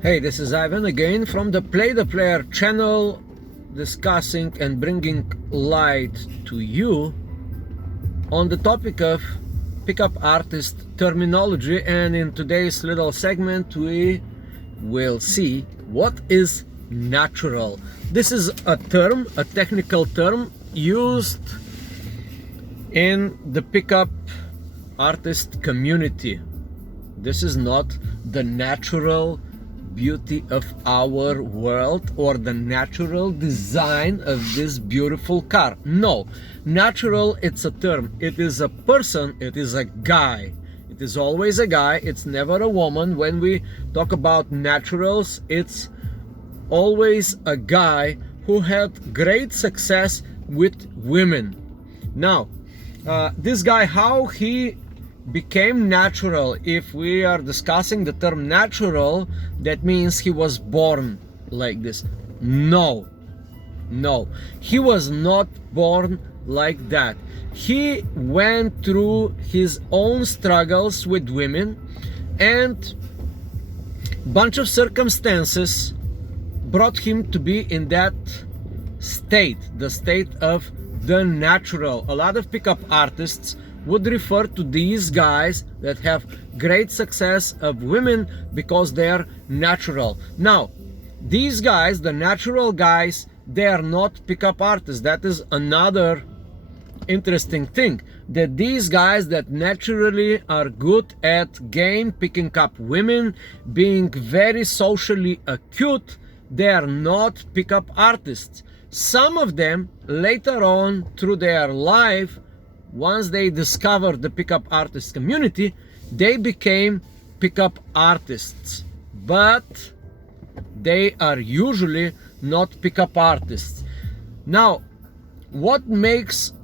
Hey, this is Ivan again from the Play the Player channel, discussing and bringing light to you on the topic of pickup artist terminology. And in today's little segment, we will see what is natural. This is a term, a technical term used in the pickup artist community. This is not the natural beauty of our world or the natural design of this beautiful car. No, natural, it's a term. It is a person, it is a guy. It is always a guy, it's never a woman. When we talk about naturals, it's always a guy who had great success with women. Now, this guy, how he became natural, if we are discussing the term natural, that means he was born like this. No, he was not born like that. He went through his own struggles with women, and bunch of circumstances brought him to be in that state, the state of the natural. A lot of pickup artists would refer to these guys that have great success of women because they are natural. Now, these guys, the natural guys, they are not pickup artists. That is another interesting thing, that these guys that naturally are good at game, picking up women, being very socially acute, they are not pickup artists. Some of them later on through their life, once they discovered the pickup artist community, they became pickup artists, but they are usually not pickup artists. Now, what makes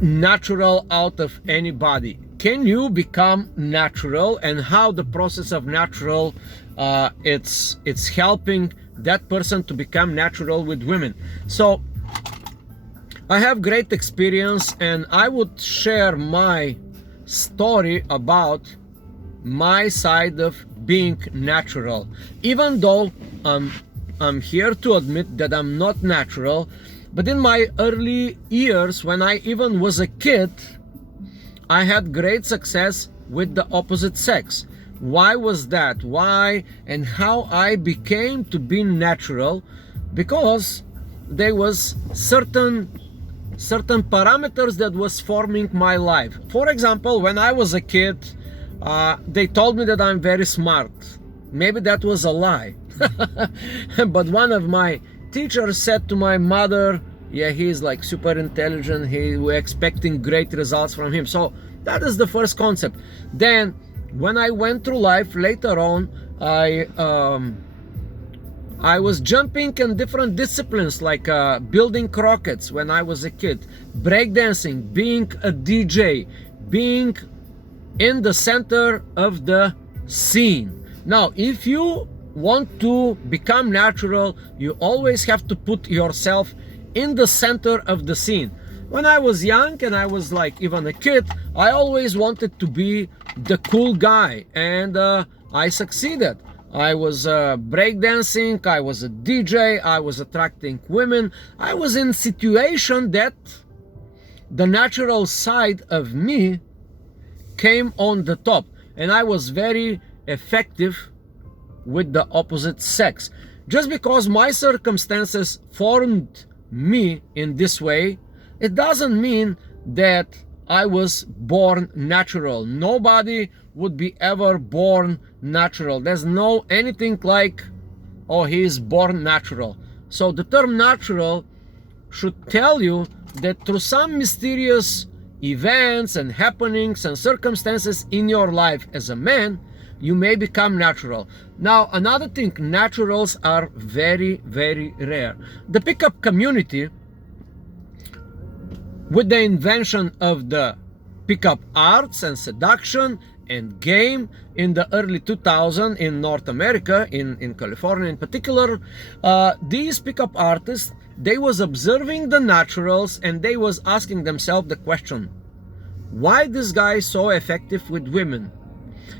natural out of anybody? Can you become natural, and how the process of natural it's helping that person to become natural with women? So I have great experience, and I would share my story about my side of being natural. Even though I'm here to admit that I'm not natural, but in my early years, when I even was a kid, I had great success with the opposite sex. Why was that? Why and how I became to be natural? Because there was certain parameters that was forming my life. For example, when I was a kid, they told me that I'm very smart. Maybe that was a lie. But one of my teachers said to my mother, yeah, he's like super intelligent, we're expecting great results from him. So that is the first concept. Then when I went through life later on, I was jumping in different disciplines, like building croquettes when I was a kid, breakdancing, being a DJ, being in the center of the scene. Now, if you want to become natural, you always have to put yourself in the center of the scene. When I was young and I was like even a kid, I always wanted to be the cool guy, and I succeeded. I was breakdancing, I was a DJ, I was attracting women. I was in situation that the natural side of me came on the top, and I was very effective with the opposite sex. Just because my circumstances formed me in this way, it doesn't mean that I was born natural. Nobody would be ever born natural. There's no anything like, oh, he is born natural. So the term natural should tell you that through some mysterious events and happenings and circumstances in your life as a man, you may become natural. Now, another thing, naturals are very, very rare. The pickup community, with the invention of the pickup arts and seduction and game in the early 2000s in North America, in California in particular, these pickup artists, they was observing the naturals, and they was asking themselves the question, why this guy is so effective with women?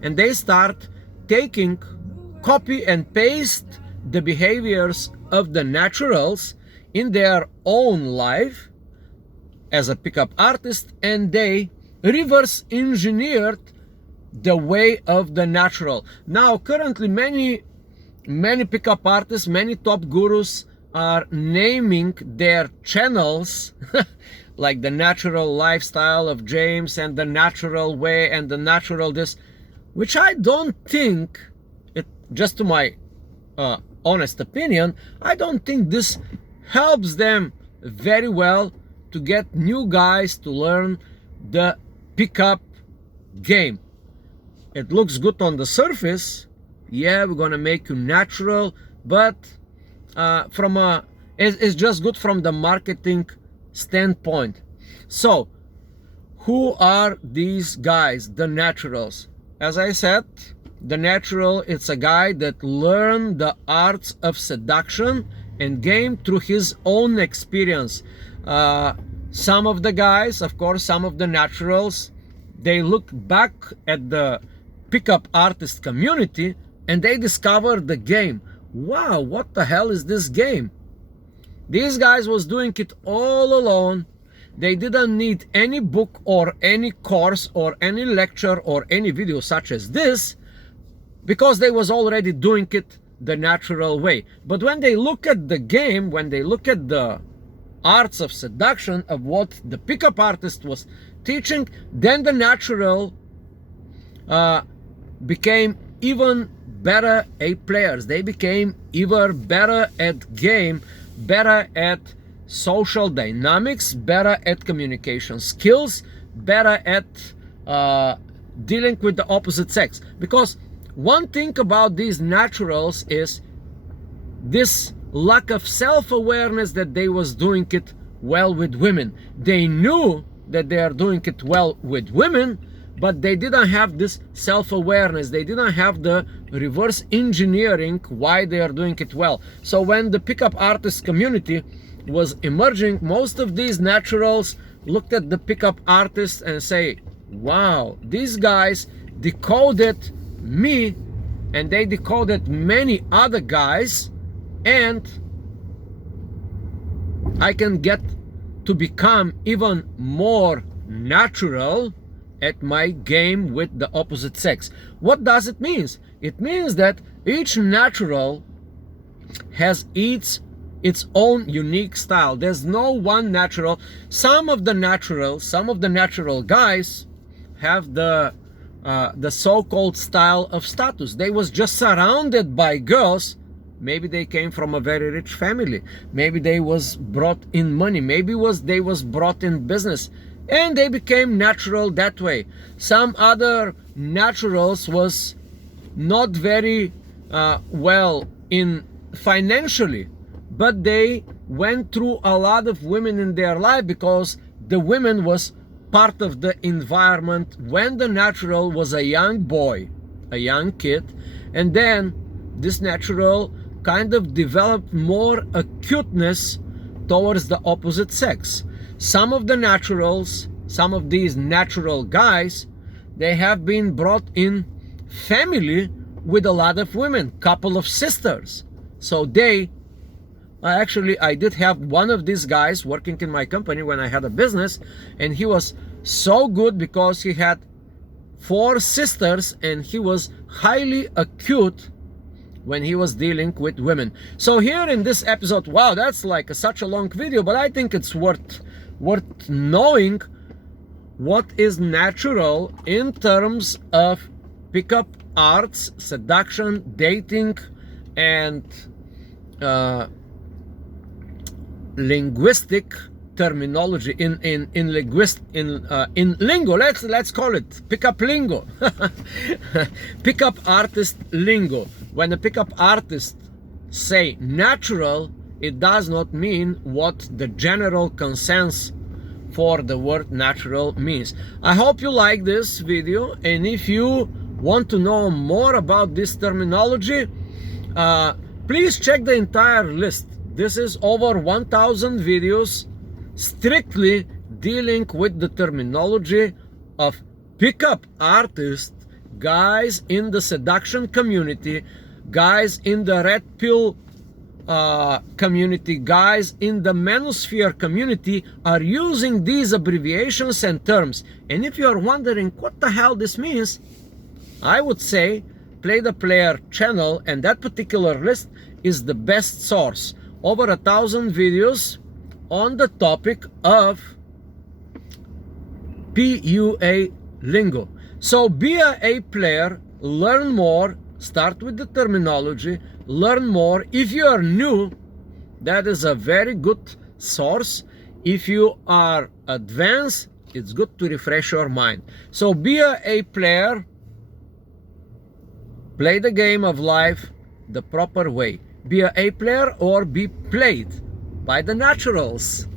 And they start taking copy and paste the behaviors of the naturals in their own life as a pickup artist, and they reverse engineered the way of the natural. Now currently many pickup artists, many top gurus are naming their channels like the natural lifestyle of James and the natural way and the natural this, which I don't think, it just to my honest opinion, I don't think this helps them very well to get new guys to learn the pickup game. It looks good on the surface. Yeah, we're gonna make you natural, but it's just good from the marketing standpoint. So who are these guys, the naturals? As I said, the natural, it's a guy that learned the arts of seduction and game through his own experience. Some of the guys, of course, some of the naturals, they look back at the pickup artist community and they discover the game. Wow, what the hell is this game? These guys was doing it all alone. They didn't need any book or any course or any lecture or any video such as this, because they was already doing it the natural way. But when they look at the game, when they look at the arts of seduction of what the pickup artist was teaching, then the natural became even better players. They became even better at game, better at social dynamics, better at communication skills, better at dealing with the opposite sex. Because one thing about these naturals is this lack of self-awareness that they was doing it well with women. They knew that they are doing it well with women, but they didn't have this self-awareness. They didn't have the reverse engineering why they are doing it well. So when the pickup artist community was emerging, most of these naturals looked at the pickup artists and say, wow, these guys decoded me and they decoded many other guys, and I can get to become even more natural at my game with the opposite sex. What does it mean? It means that each natural has its own unique style. There's no one natural. Some of the natural guys have the so-called style of status. They was just surrounded by girls. Maybe they came from a very rich family. Maybe they was brought in money. Maybe they was brought in business, and they became natural that way. Some other naturals was not very well in financially, but they went through a lot of women in their life because the women was part of the environment when the natural was a young boy, a young kid, and then this natural kind of developed more acuteness towards the opposite sex. Some of the naturals, some of these natural guys, they have been brought in family with a lot of women, couple of sisters. So they actually, I did have one of these guys working in my company when I had a business, and he was so good because he had 4 sisters and he was highly acute when he was dealing with women. So here in this episode, wow, that's like such a long video, but I think it's worth knowing what is natural in terms of pickup arts, seduction, dating, and linguistic terminology in lingo. Let's call it pickup lingo. Pickup artist lingo. When a pickup artist say natural, it does not mean what the general consensus for the word natural means. I hope you like this video, and if you want to know more about this terminology, please check the entire list. This is over 1,000 videos strictly dealing with the terminology of pickup artists, guys in the seduction community, guys in the Red Pill community, guys in the Manosphere community are using these abbreviations and terms. And if you are wondering what the hell this means, I would say Play the Player channel and that particular list is the best source. Over 1,000 videos on the topic of PUA lingo. So be a player, learn more, start with the terminology, learn more. If you are new, that is a very good source. If you are advanced, it's good to refresh your mind. So be a player, play the game of life the proper way. Be a player or be played by the naturals.